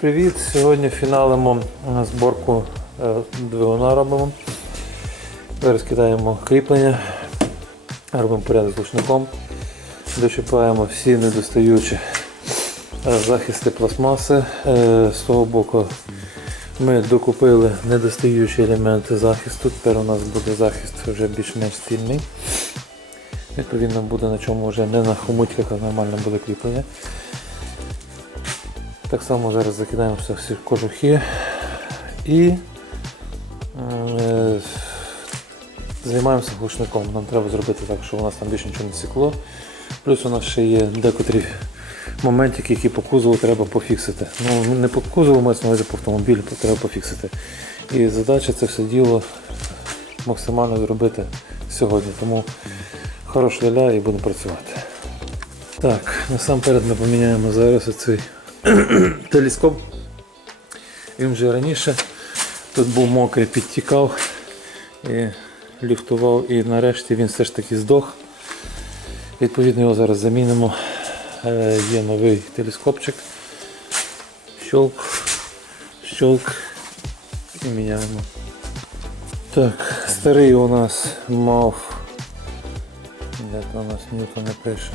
Привіт. Сьогодні фіналимо е, зборку е, двигуна робимо. Зараз кидаємо кріплення, робимо порядок з лучником, дочіпаємо всі недостаючі е, захисти пластмаси. З того боку ми докупили недостаючі елементи захисту. Тепер у нас буде захист вже більш-менш стільний. Відповідно буде на чому вже не на хомутьках, а нормально буде кріплення. Так само зараз закидаємо всі кожухи і е, займаємося глушником. Нам треба зробити так, щоб у нас там більше нічого не сікло. Плюс у нас ще є декотрі моментики, які по кузову треба пофіксити. Ну, не по кузову, мається на увазі по автомобілю, то треба пофіксити. І задача це все діло максимально зробити сьогодні. Тому хорош ляля і будемо працювати. Так, насамперед ми поміняємо зараз оцей телескоп. Він вже раніше тут був мокрий, підтікав і ліфтував, і нарешті він все ж таки здох. Відповідно його зараз замінимо. Е, Є новий телескопчик. Щолк, щолк і міняємо. Так, старий у нас мав. Де то у нас Ньютон не пише.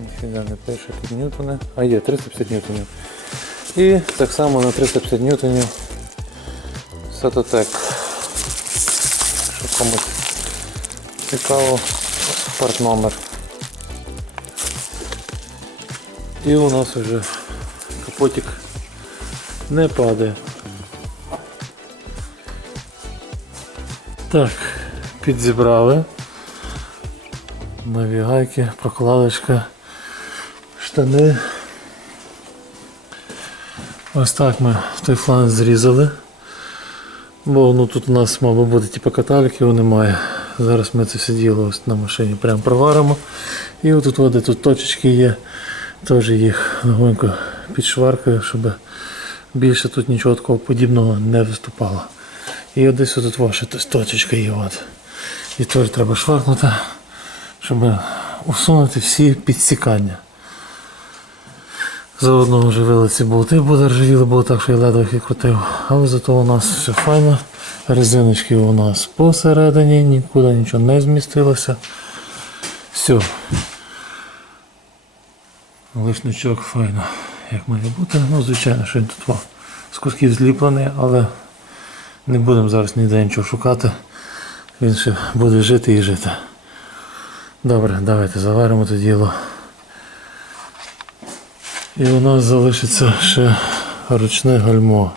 Ніфіга не пише тут ньютони. А є 350 ньютонів. І так само на 350 ньютонів Сатотек. Що комусь цікаво, парт номер. І у нас вже капотик не падає. Так, підзібрали. Нові гайки, прокладочка, штани. Ось так ми той фланг зрізали. Бо ну, тут у нас, мабуть, буде типу каталік, його немає. Зараз ми це все діло ось на машині прямо проваримо. І отут, от, тут точечки є, теж їх легонько підшваркаю, щоб більше тут нічого такого подібного не виступало. І от десь тут ваша точечка є. От. І теж треба шваркнути щоб усунути всі підсікання. Заодно вже вилиці болти, бо ржавіли було так, що я ледве їх крутив. Але зато у нас все файно. Резиночки у нас посередині, нікуди нічого не змістилося. Все. Лишничок файно, як має бути. Ну, звичайно, що він тут з кусків зліплений, але не будемо зараз ніде нічого шукати. Він ще буде жити і жити. Добре, давайте заваримо це діло. І у нас залишиться ще ручне гальмо.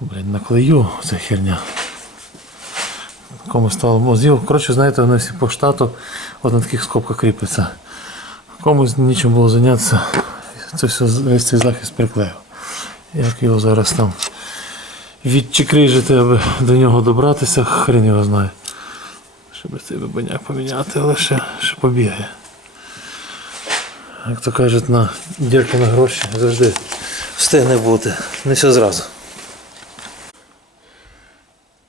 Блін, наклею ця херня. Кому стало мозів. Коротше, знаєте, вони всі по штату от на таких скобках кріпляться. Комусь нічим було зайнятися. Це все, весь цей захист приклеїв. Як його зараз там відчекрижити, аби до нього добратися, хрен його знає. Щоб цей бабаняк поміняти, але ще, ще побігає. Як то кажуть, на дірки на гроші завжди встигне бути. Не все зразу.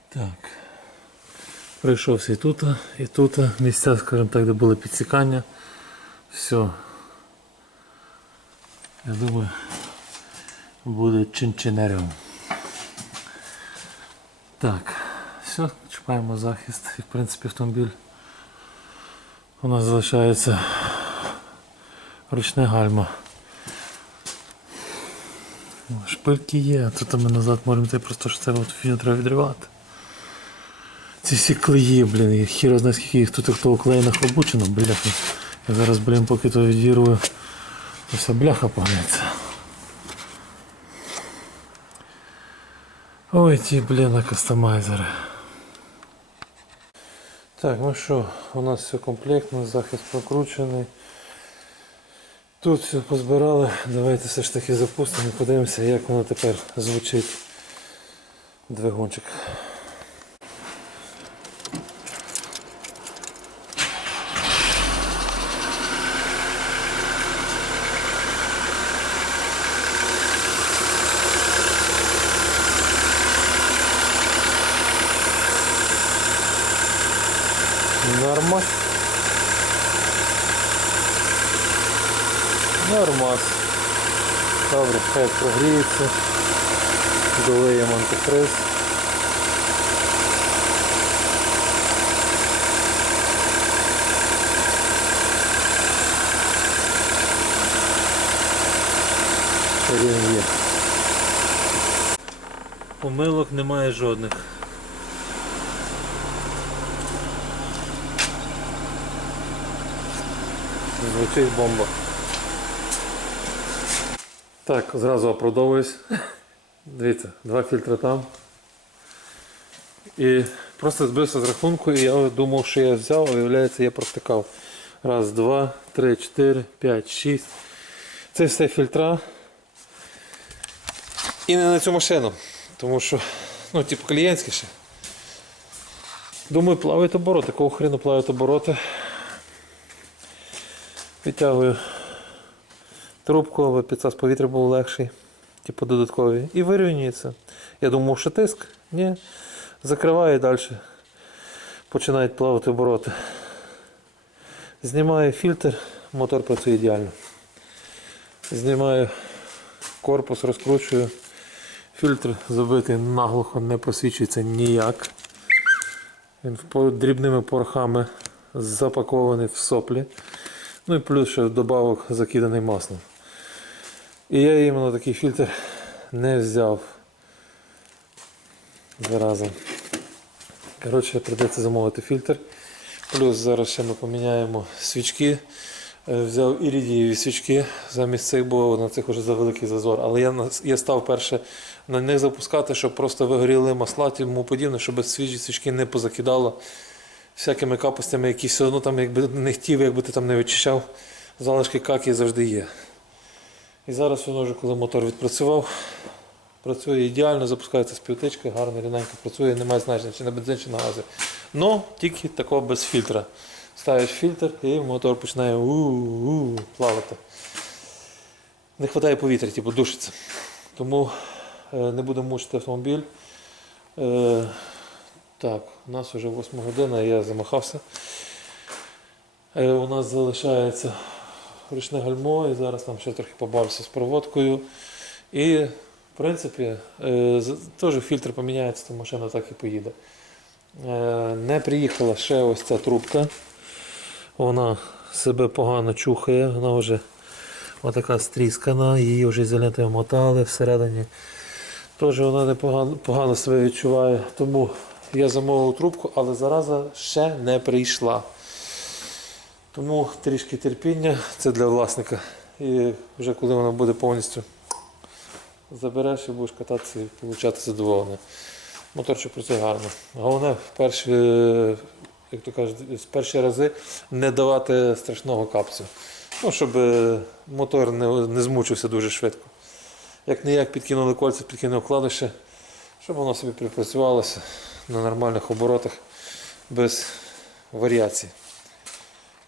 Так. Прийшовся і тут, і тут місця, скажімо так, де були підсікання. Все. Я думаю, буде чинчинером. Так, все, чіпаємо захист і в принципі автомобіль у нас залишається ручне гальма. Шпильки є, а тут ми назад можемо це просто що це от фігню треба відривати. Ці всі клеї, блін, хіро знає скільки їх тут хто уклеєних обучено, бляха. Я зараз, блін, поки то відірвую, то вся бляха погнеться. Ой, ті, блін, кастомайзери. Так, ну що, у нас все комплектно, захист прокручений. Тут все позбирали. Давайте все ж таки запустимо і подивимося, як воно тепер звучить двигунчик. Хай прогріється. Долиємо антифриз. Рівень є. Помилок немає жодних. Звучить бомба. Так, зразу оправдовуюсь. Дивіться, два фільтри там. І просто збився з рахунку, і я думав, що я взяв, а виявляється, я протикав. Раз, два, три, чотири, п'ять, шість. Це все фільтра. І не на цю машину. Тому що, ну, типу, клієнтські ще. Думаю, плавають обороти. Такого хріну плавають обороти. Відтягую трубку, аби підсас повітря був легший, типу додатковий. І вирівнюється. Я думав, що тиск. Ні. Закриваю і далі. Починають плавати обороти. Знімаю фільтр, мотор працює ідеально. Знімаю корпус, розкручую. Фільтр забитий наглухо не просвічується ніяк. Він дрібними порохами запакований в соплі. Ну і плюс ще вдобавок закиданий маслом. І я іменно такий фільтр не взяв. Заразом. Коротше, прийдеться замовити фільтр. Плюс зараз ще ми поміняємо свічки. Е, Взяв іридієві свічки замість цих, бо на цих вже за великий зазор. Але я, я став перше на них запускати, щоб просто вигоріли масла тому подібне, щоб свіжі свічки не позакидало всякими капостями, які все одно там якби не хотів, якби ти там не вичищав, залишки каки завжди є. І зараз воно вже, коли мотор відпрацював, працює ідеально, запускається з півтички, гарно, рівненько працює, немає значення чи на бензин, чи на газі. Ну, тільки такого без фільтра. Ставиш фільтр і мотор починає у-у-у плавати. Не вистачає повітря, типу душиться. Тому е, не будемо мучити автомобіль. Е, так, у нас вже 8 година, я замахався. Е, у нас залишається ручне гальмо, і зараз там ще трохи побавився з проводкою. І, в принципі, е, теж фільтр поміняється, то машина так і поїде. Е, не приїхала ще ось ця трубка. Вона себе погано чухає, вона вже отака стріскана, її вже ізолентою мотали всередині. Теж вона непогано погано себе відчуває. Тому я замовив трубку, але зараза ще не прийшла. Тому трішки терпіння, це для власника. І вже коли вона буде повністю забереш і будеш кататися і отримати задоволення. Моторчик працює гарно. Головне перші, е, як то кажуть, з перші рази не давати страшного капцю. Ну, щоб е, мотор не, не змучився дуже швидко. Як не як підкинули кольця, підкинув вкладище, щоб воно собі припрацювалося на нормальних оборотах без варіацій.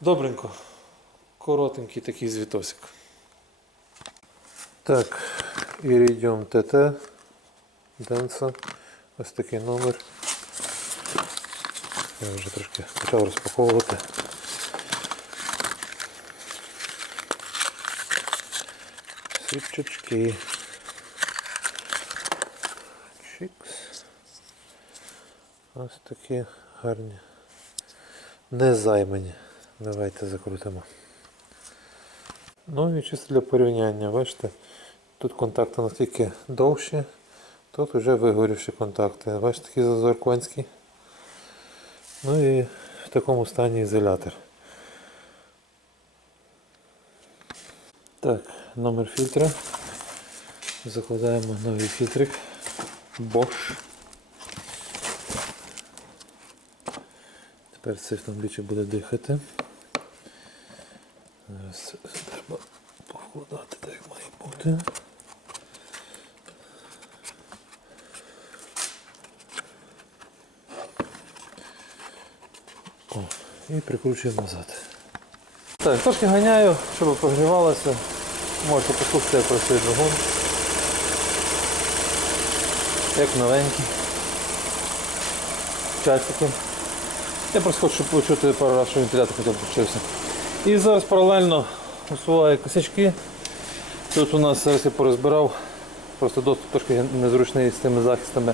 Добренько. Коротенький такий звітосик. Так, Iridium TT. Денса. Ось такий номер. Я вже трошки почав розпаковувати. Свічечки. Чікс. Ось такі гарні. Незаймані. Давайте закрутимо. Ну і чисто для порівняння, бачите, тут контакти наскільки довші, тут вже вигорівші контакти. Бачите, такий зазор конський. Ну і в такому стані ізолятор. Так, номер фільтра. Закладаємо новий фільтрик. Bosch. Тепер цей автомобіль буде дихати. Треба повкладати так, як має бути. О, і прикручуємо назад. Так, трошки ганяю, щоб прогрівалося. Можете послухати, як працює двигун. Як новенький. Часики. Я просто хочу почути пару разів, що вентилятор хоча б включився. І зараз паралельно усуваю косячки. Тут у нас зараз я порозбирав, просто доступ трошки незручний з тими захистами.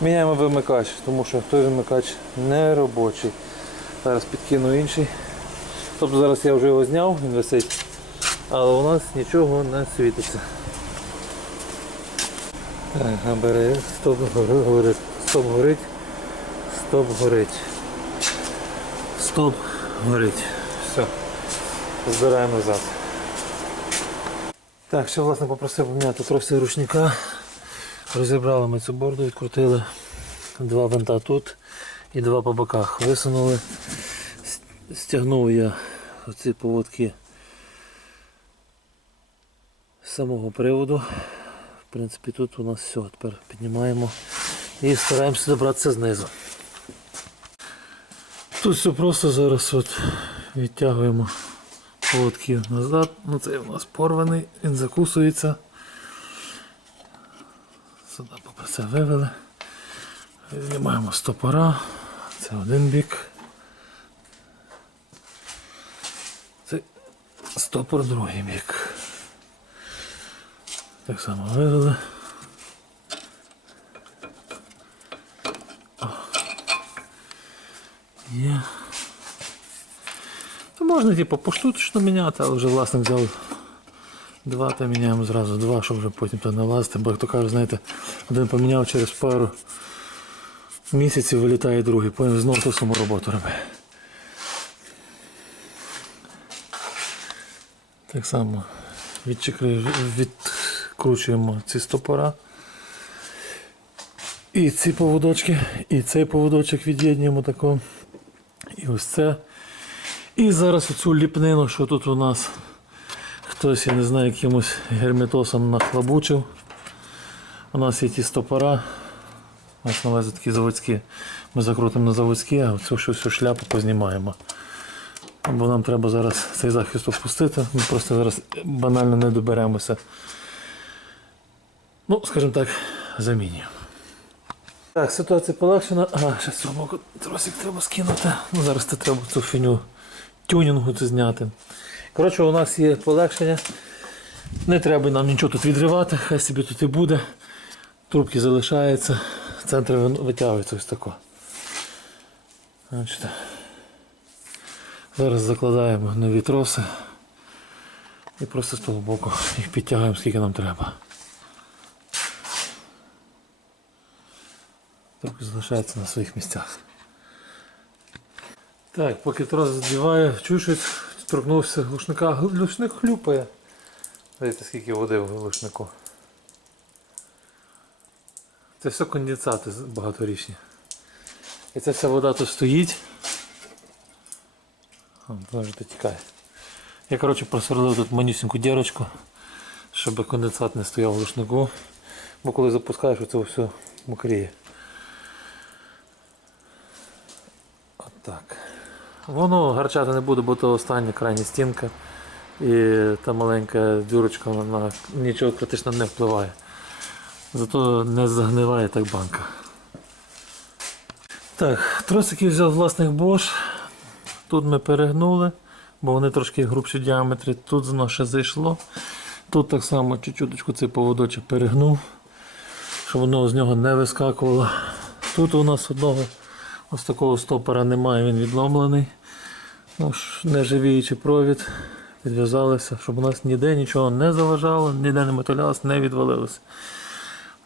Міняємо вимикач, тому що той вимикач не робочий. Зараз підкину інший. Тобто зараз я вже його зняв, він висить, але у нас нічого не світиться. Так, габари, стоп горить, стоп горить, стоп горить. Стоп горить. Збираємо назад. Так, ще власне попросив поміняти троси ручника. Розібрали ми цю борду, відкрутили два винта тут і два по боках. Висунули. Стягнув я оці поводки з самого приводу. В принципі, тут у нас все. Тепер піднімаємо і стараємося добратися знизу. Тут все просто зараз от відтягуємо поводки назад. Ну цей у нас порваний, він закусується. Сюди попри це вивели. Знімаємо стопора. Це один бік. Це стопор другий бік. Так само вивели. Є. То можна типу поштучно міняти, але вже власник взяв два, то міняємо зразу два, щоб вже потім то не лазити. Бо як то кажуть, знаєте, один поміняв через пару місяців вилітає другий, потім знову ту саму роботу робить. Так само відкручуємо ці стопора. І ці поводочки, і цей поводочок від'єднуємо тако. І ось це. І зараз оцю ліпнину, що тут у нас хтось, я не знаю, якимось герметосом нахлобучив. У нас є ті стопора. У нас на такі заводські. Ми закрутимо на заводські, а цю всю, шляпу познімаємо. Бо нам треба зараз цей захист опустити. Ми просто зараз банально не доберемося. Ну, скажімо так, замінюємо. Так, ситуація полегшена. Ага, ще цього тросик треба скинути. Ну, зараз це треба цю фіню тюнінгу це зняти. Коротше, у нас є полегшення. Не треба нам нічого тут відривати, хай собі тут і буде. Трубки залишаються, центр витягується ось тако. Бачите. Зараз закладаємо нові троси і просто з того боку їх підтягуємо скільки нам треба. Трубки залишаються на своїх місцях. Так, поки трос задіває, щось, торкнувся глушника. Глушник хлюпає. Дивіться, скільки води в глушнику. Це все конденсати багаторічні. І ця вся вода тут стоїть. О, Бачите, тікає. Я коротше просверлив тут манюсіньку дірочку, щоб конденсат не стояв в глушнику. Бо коли запускаєш, це все мокріє. Воно гарчати не буде, бо то остання крайня стінка. І та маленька дюрочка вона нічого критично не впливає. Зато не загниває так банка. Так, тросики взяв власних Bosch. Тут ми перегнули, бо вони трошки грубші в діаметрі. Тут воно ще зайшло. Тут так само чуть-чуточку цей поводочок перегнув, щоб воно з нього не вискакувало. Тут у нас одного ось такого стопора немає, він відломлений. Ну, нержавіючий провід. Відв'язалися, щоб у нас ніде нічого не заважало, ніде не металялось, не відвалилося.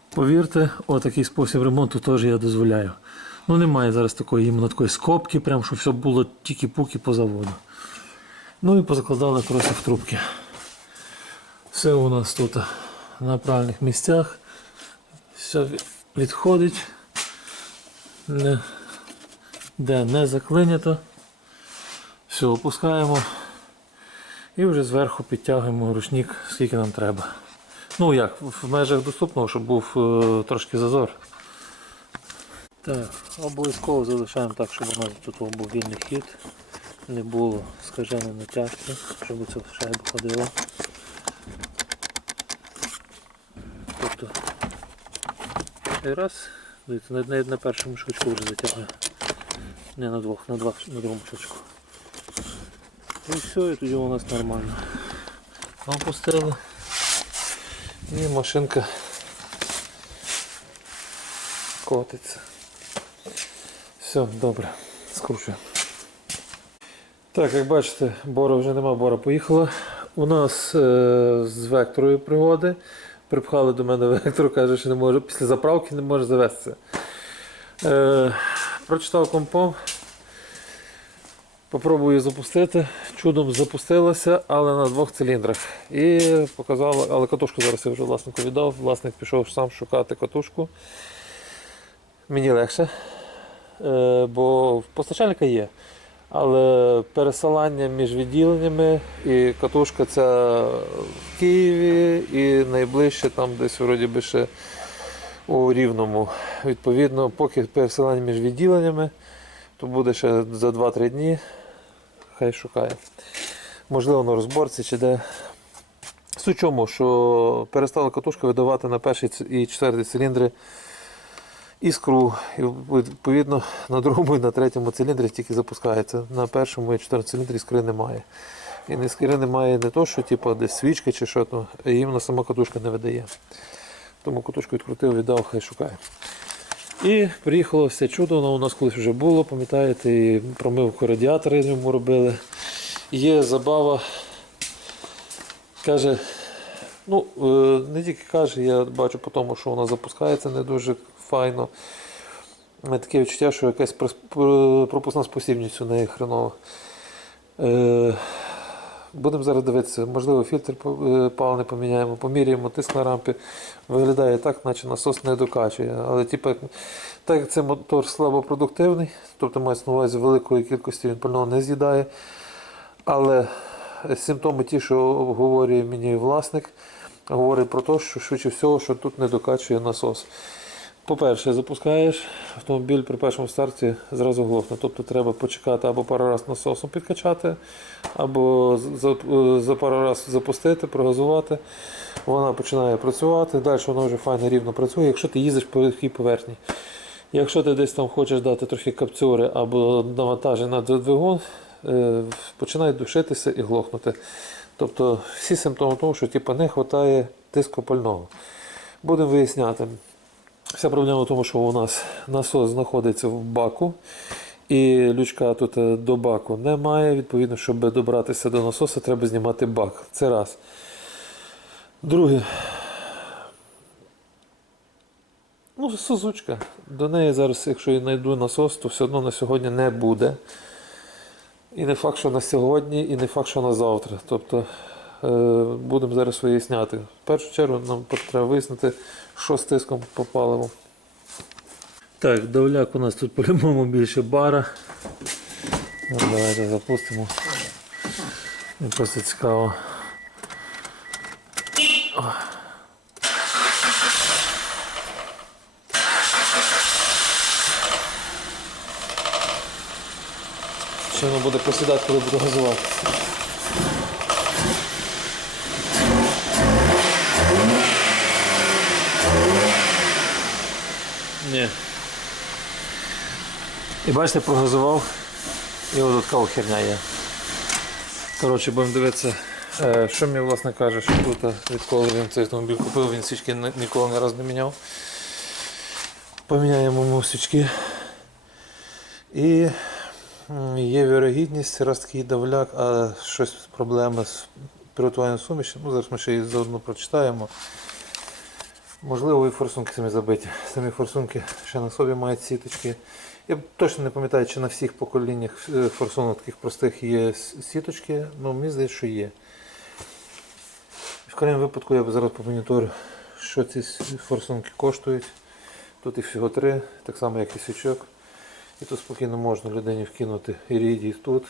Повірте, отакий спосіб ремонту теж я дозволяю. Ну немає зараз такої іменно такої скобки, прям, щоб все було тільки-пуки по заводу. Ну і позакладали трохи в трубки. Все у нас тут на правильних місцях. Все відходить. Не, де не заклинято. Все, опускаємо. І вже зверху підтягуємо ручник, скільки нам треба. Ну як, в межах доступного, щоб був е, трошки зазор. Так, обов'язково залишаємо так, щоб у нас тут був вільний хід. Не було скаженої натяжки, щоб ця шайба ходила. Тобто і раз, дивіться, на, на, першому шучку вже затягує. Не на двох, на, два, на другому шучку. І все, і тоді у нас нормально. Опустили. І машинка котиться. Все, добре, скручую. Так, як бачите, Бора вже нема, Бора поїхала. У нас е, з векторою пригоди. Припхали до мене вектор, каже, що не може, після заправки не може завестися. Е, прочитав компом. Попробую запустити. Чудом запустилося, але на двох циліндрах. І показало, але катушку зараз я вже власнику віддав. Власник пішов сам шукати катушку. Мені легше, е, бо постачальника є. Але пересилання між відділеннями і катушка ця в Києві і найближче там десь вроді би ще у Рівному. Відповідно, поки пересилання між відділеннями, то буде ще за 2-3 дні. Хай шукає. Можливо, на розборці чи де. Суть чому, що перестала катушка видавати на перший і четвертий циліндри іскру, і відповідно на другому і на третьому циліндрі тільки запускається. На першому і четвертому циліндрі іскри немає. І іскри немає не то, що типу, десь свічки чи що, то, а іменно сама катушка не видає. Тому катушку відкрутив, віддав, хай шукає. І приїхало все чудо, воно у нас колись вже було, пам'ятаєте, і промивку радіатора йому робили. Є забава, каже, ну, е, не тільки каже, я бачу по тому, що вона запускається не дуже файно. Таке відчуття, що якась пропускна спосібність у неї хренова. Будемо зараз дивитися, можливо, фільтр е, паливний поміняємо, поміряємо тиск на рампі. Виглядає так, наче насос не докачує. Але типу, так як це мотор слабопродуктивний, тобто мається на увазі великої кількості він пального не з'їдає. Але симптоми ті, що обговорює мені власник, говорить про те, що швидше всього, що тут не докачує насос. По-перше, запускаєш автомобіль при першому старті зразу глохне. Тобто треба почекати або пару разів насосом підкачати, або за, за пару разів запустити, прогазувати. Вона починає працювати, далі вона вже файно рівно працює, якщо ти їздиш по легкій поверхні. Якщо ти десь там хочеш дати трохи капцюри або навантаження на двигун, е, починає душитися і глохнути. Тобто всі симптоми того, що типу, не вистачає тиску пального. Будемо виясняти. Вся проблема в тому, що у нас насос знаходиться в баку, і лючка тут е, до баку немає. Відповідно, щоб добратися до насоса, треба знімати бак. Це раз. Друге. Ну, сузучка. До неї зараз, якщо я знайду насос, то все одно на сьогодні не буде. І не факт, що на сьогодні, і не факт, що на завтра. Тобто е, будемо зараз виясняти. В першу чергу нам треба вияснити, що з тиском по паливу. Так, давляк у нас тут по-любому більше бара. Ну, давайте запустимо. Мені просто цікаво. Чи воно буде просідати, коли буду газувати? Ні. І бачите, прогазував, і от така херня є. Коротше, будемо дивитися, е, що мені власне каже, що тут е, відколи він цей автомобіль купив, він свічки ніколи ні разу не міняв. Поміняємо йому свічки. І є вірогідність, раз такий давляк, а щось проблеми з приготуванням суміші. Ну, зараз ми ще її заодно прочитаємо. Можливо, і форсунки самі забиті. Самі форсунки ще на собі мають сіточки. Я точно не пам'ятаю, чи на всіх поколіннях е, форсунок таких простих є сіточки, але мені здається, що є. В крайньому випадку я б зараз помоніторю, що ці форсунки коштують. Тут їх всього три, так само як і свічок. І тут спокійно можна людині вкинути ірідій тут.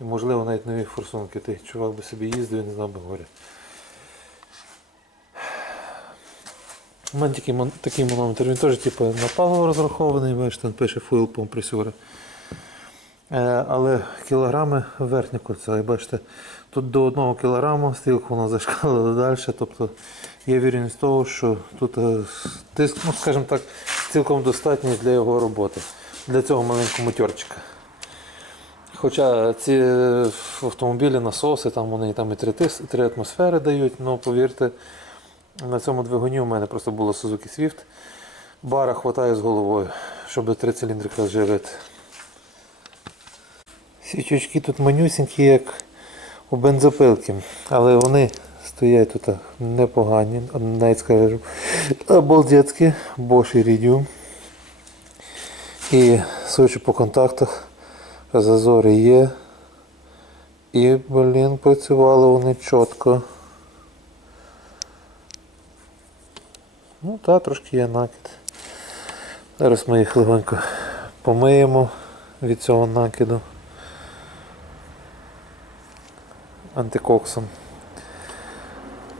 І можливо навіть нові форсунки. Той чувак би собі їздив і не знав би горя. У мене такий, такий манометр, він теж типу, на паливо розрахований, бачите, там пише pump. Е, але кілограми верхня кольця, і бачите, тут до 1 кілограму стрілку вона зашкалила далі, тобто є вірність того, що тут е, тиск, ну скажімо так, цілком достатній для його роботи, для цього маленького моторчика. Хоча ці е, автомобілі насоси, там вони там і 3, тис- 3 атмосфери дають, але повірте, На цьому двигуні у мене просто було Suzuki Swift. Бара хватає з головою, щоб три циліндрика зживити. Свічочки тут манюсінькі, як у бензопилки, але вони стоять тут непогані, навіть скажу, обалдецькі, Bosch Iridium. І судячи по контактах, зазори є. І, блін, працювали вони чітко. Ну так, трошки є накид. Зараз ми їх легонько помиємо від цього накиду антикоксом.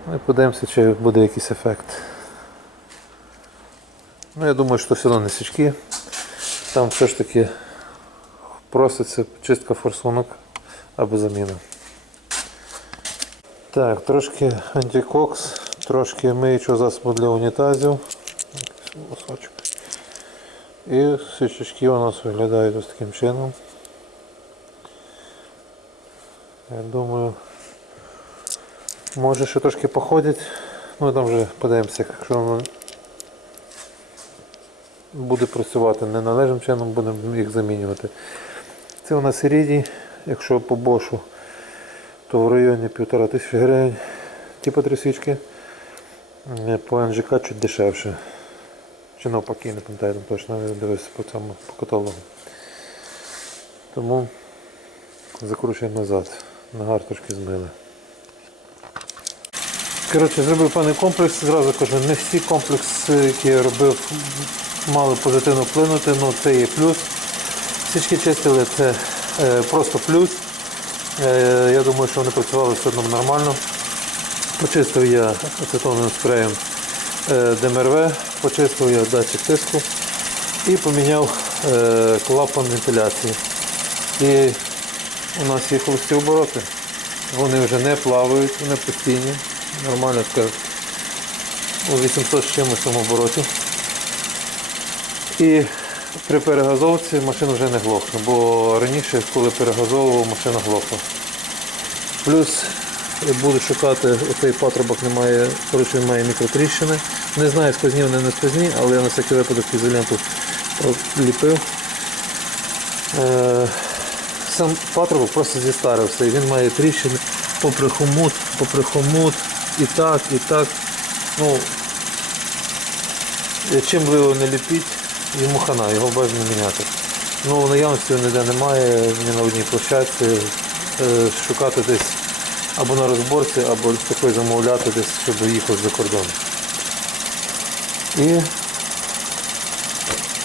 Ну і подивимося, чи буде якийсь ефект. Ну, я думаю, що все одно не свічки. Там все ж таки проситься чистка форсунок або заміна. Так, трошки антикокс, трошки миючого засобу для унітазів. І свічечки у нас виглядають ось таким чином. Я думаю, може ще трошки походять. Ну там вже подивимося, якщо воно буде працювати неналежним чином, будемо їх замінювати. Це у нас ірідій, якщо по бошу, то в районі півтора тисячі гривень. Ті по три свічки. По НЖК чуть дешевше. Чи навпаки, не пам'ятаю там точно, я дивився по цьому по каталогу. Тому закручуємо назад. Нагар трошки змили. Коротше, зробив певний комплекс, зразу кажу, не всі комплекси, які я робив, мали позитивно вплинути, але це є плюс. Свічки чистили, це е, просто плюс. Е, я думаю, що вони працювали все одно нормально. Почистив я ацетоновим спреєм е, ДМРВ, почистив я датчик тиску і поміняв е, клапан вентиляції. І у нас є холості обороти. Вони вже не плавають, вони постійні. Нормально так, у 800 з чимось обороті. І при перегазовці машина вже не глохне, бо раніше, коли перегазовував, машина глохла. Плюс буду шукати, оцей патрубок немає, коротше він має мікротріщини. Не знаю, сквозні вони не сквозні, але я на всякий випадок ізоленту ліпив. Е, сам патрубок просто зістарився і він має тріщини попри хомут, попри хомут, і так, і так. Ну, е, чим ви його не ліпіть, йому хана, його бажано міняти. Ну, наявності його ніде немає, ні на одній площадці. Е, Шукати десь або на розборці, або такої замовляти десь, щоб їхати за кордон. І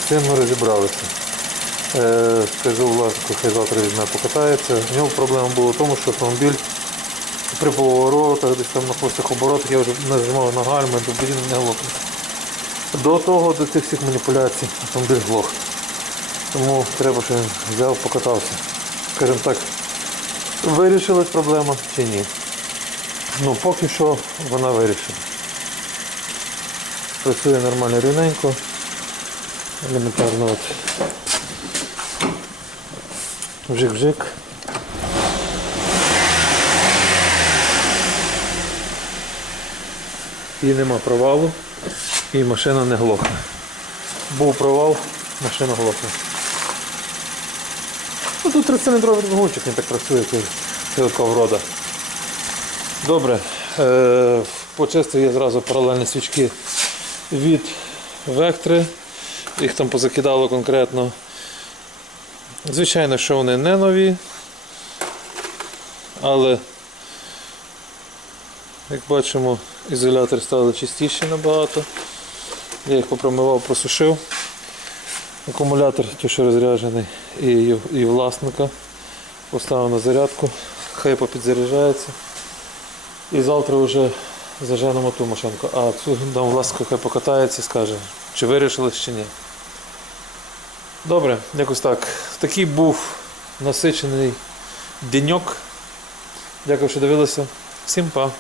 цим ми розібралися. Е, Скажу власнику, хай завтра візьме покатається. В нього проблема була в тому, що автомобіль при поворотах, десь там на хвостих оборотах, я вже нажимав на гальми, то блін не глохне. До того, до цих всіх маніпуляцій автомобіль глох. Тому треба, щоб він взяв, покатався. Скажімо так, вирішилась проблема чи ні. Ну, поки що вона вирішена. Працює нормально рівненько. Елементарно от. Вжик-вжик. І нема провалу, і машина не глохне. Був провал, машина глохне. Ну, тут трициліндровий двигунчик не так працює, як силка врода. Добре. Е, почистив я зразу паралельні свічки від вектри. Їх там позакидало конкретно. Звичайно, що вони не нові, але, як бачимо, ізолятори стали чистіші набагато. Я їх попромивав, просушив. Акумулятор ті, що розряджений, і, і власника поставив на зарядку, хай попідзаряджається. І завтра вже заженемо ту машинку. А цю дам власнику хай покатається і скаже, чи вирішилось, чи ні. Добре, якось так. Такий був насичений деньок. Дякую, що дивилися. Всім па!